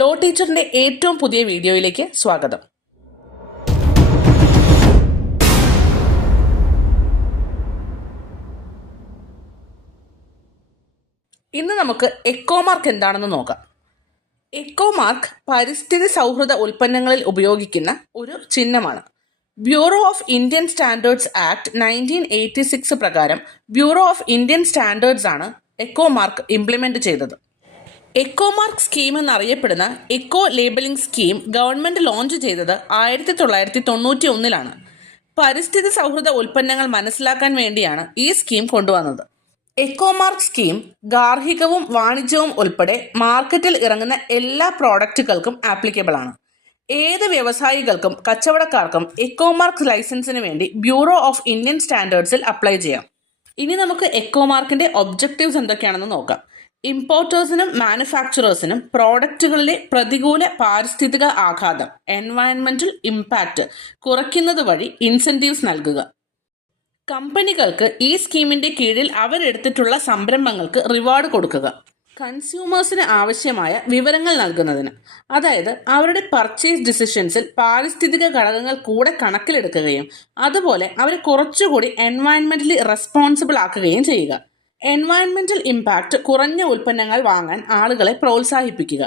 Law ടീച്ചറിന്റെ ഏറ്റവും പുതിയ വീഡിയോയിലേക്ക് സ്വാഗതം. ഇന്ന് നമുക്ക് എക്കോ മാർക്ക് എന്താണെന്ന് നോക്കാം. എക്കോ മാർക്ക് പരിസ്ഥിതി സൗഹൃദ ഉൽപ്പന്നങ്ങളിൽ ഉപയോഗിക്കുന്ന ഒരു ചിഹ്നമാണ്. Bureau of Indian standards act 1986 പ്രകാരം ബ്യൂറോ ഓഫ് ഇന്ത്യൻ സ്റ്റാൻഡേർഡ്സ് ആണ് എക്കോ മാർക്ക് ഇംപ്ലിമെന്റ് ചെയ്തത്. എക്കോ മാർക്ക് സ്കീം എന്നറിയപ്പെടുന്ന eco labelling scheme government launch ചെയ്തത് 1991 പരിസ്ഥിതി സൗഹൃദ ഉൽപ്പന്നങ്ങൾ മനസ്സിലാക്കാൻ വേണ്ടിയാണ് ഈ സ്കീം കൊണ്ടുവന്നത്. എക്കോ മാർക്ക് സ്കീം ഗാർഹികവും വാണിജ്യവും ഉൾപ്പെടെ മാർക്കറ്റിൽ ഇറങ്ങുന്ന എല്ലാ പ്രോഡക്റ്റുകൾക്കും ആപ്ലിക്കബിൾ ആണ്. ഏത് വ്യവസായികൾക്കും കച്ചവടക്കാർക്കും എക്കോ മാർക്ക് ലൈസൻസിന് വേണ്ടി ബ്യൂറോ ഓഫ് ഇന്ത്യൻ സ്റ്റാൻഡേർഡ്സിൽ അപ്ലൈ ചെയ്യാം. ഇനി നമുക്ക് എക്കോ മാർക്കിന്റെ ഒബ്ജക്റ്റീവ്സ് എന്തൊക്കെയാണെന്ന് നോക്കാം. ഇമ്പോർട്ടേഴ്സിനും മാനുഫാക്ചറേഴ്സിനും പ്രോഡക്റ്റുകളിലെ പ്രതികൂല പാരിസ്ഥിതിക ആഘാതം എൻവയൺമെന്റൽ ഇമ്പാക്റ്റ് കുറയ്ക്കുന്നത് വഴി ഇൻസെന്റീവ്സ് നൽകുക. കമ്പനികൾക്ക് ഈ സ്കീമിന്റെ കീഴിൽ അവരെടുത്തിട്ടുള്ള സംരംഭങ്ങൾക്ക് റിവാർഡ് കൊടുക്കുക. കൺസ്യൂമേഴ്സിന് ആവശ്യമായ വിവരങ്ങൾ നൽകുന്നതിന്, അതായത് അവരുടെ പർച്ചേസ് ഡിസിഷൻസിൽ പാരിസ്ഥിതിക ഘടകങ്ങൾ കൂടെ കണക്കിലെടുക്കുകയും അതുപോലെ അവരെ കുറച്ചുകൂടി എൻവയൺമെന്റലി റെസ്പോൺസിബിൾ ആക്കുകയും ചെയ്യുക. എൻവയൺമെന്റൽ ഇമ്പാക്റ്റ് കുറഞ്ഞ ഉൽപ്പന്നങ്ങൾ വാങ്ങാൻ ആളുകളെ പ്രോത്സാഹിപ്പിക്കുക.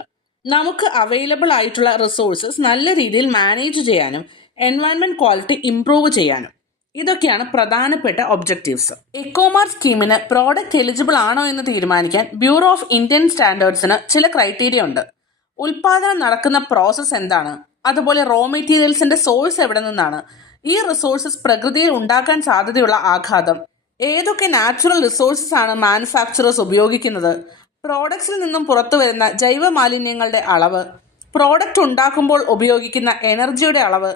നമുക്ക് അവൈലബിൾ ആയിട്ടുള്ള റിസോഴ്സസ് നല്ല രീതിയിൽ മാനേജ് ചെയ്യാനും എൻവയൺമെന്റ് ക്വാളിറ്റി ഇംപ്രൂവ് ചെയ്യാനും. ഇതൊക്കെയാണ് പ്രധാനപ്പെട്ട ഒബ്ജക്റ്റീവ്സ്. എക്കോ മാർക്ക് സ്കീമിന് പ്രോഡക്റ്റ് എലിജിബിൾ ആണോ എന്ന് തീരുമാനിക്കാൻ ബ്യൂറോ ഓഫ് ഇന്ത്യൻ സ്റ്റാൻഡേർഡ്സിന് ചില ക്രൈറ്റീരിയ ഉണ്ട്. ഉൽപാദനം നടക്കുന്ന പ്രോസസ്സ് എന്താണ്, അതുപോലെ റോ മെറ്റീരിയൽസിന്റെ സോഴ്സ് എവിടെ നിന്നാണ്, ഈ റിസോഴ്സസ് പ്രകൃതിയിൽ ഉണ്ടാക്കാൻ സാധ്യതയുള്ള ആഘാതം, ഏതൊക്കെ നാച്ചുറൽ റിസോഴ്സസ് ആണ് മാനുഫാക്ചറേഴ്സ് ഉപയോഗിക്കുന്നത്, പ്രോഡക്ട്സിൽ നിന്നും പുറത്തു വരുന്ന ജൈവ മാലിന്യങ്ങളുടെ അളവ്, പ്രോഡക്റ്റ് ഉണ്ടാക്കുമ്പോൾ ഉപയോഗിക്കുന്ന എനർജിയുടെ അളവ്,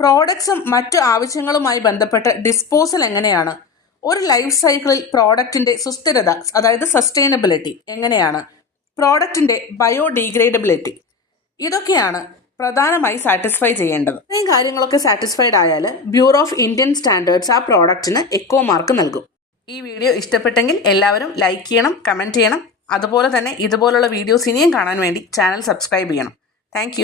പ്രോഡക്ട്സും മറ്റു ആവശ്യങ്ങളുമായി ബന്ധപ്പെട്ട് ഡിസ്പോസൽ എങ്ങനെയാണ്, ഒരു ലൈഫ് സൈക്കിളിൽ പ്രോഡക്റ്റിന്റെ സുസ്ഥിരത അതായത് സസ്റ്റൈനബിലിറ്റി എങ്ങനെയാണ്, പ്രോഡക്റ്റിന്റെ ബയോഡീഗ്രേഡബിലിറ്റി, ഇതൊക്കെയാണ് പ്രധാനമായി സാറ്റിസ്ഫൈ ചെയ്യേണ്ടത്. ഇത്രയും കാര്യങ്ങളൊക്കെ സാറ്റിസ്ഫൈഡ് ആയാൽ ബ്യൂറോ ഓഫ് ഇന്ത്യൻ സ്റ്റാൻഡേർഡ്സ് ആ പ്രോഡക്റ്റിന് എക്കോ മാർക്ക് നൽകും. ഈ വീഡിയോ ഇഷ്ടപ്പെട്ടെങ്കിൽ എല്ലാവരും ലൈക്ക് ചെയ്യണം, കമൻറ്റ് ചെയ്യണം. അതുപോലെ തന്നെ ഇതുപോലുള്ള വീഡിയോസ് ഇനിയും കാണാൻ വേണ്ടി ചാനൽ സബ്സ്ക്രൈബ് ചെയ്യണം. താങ്ക്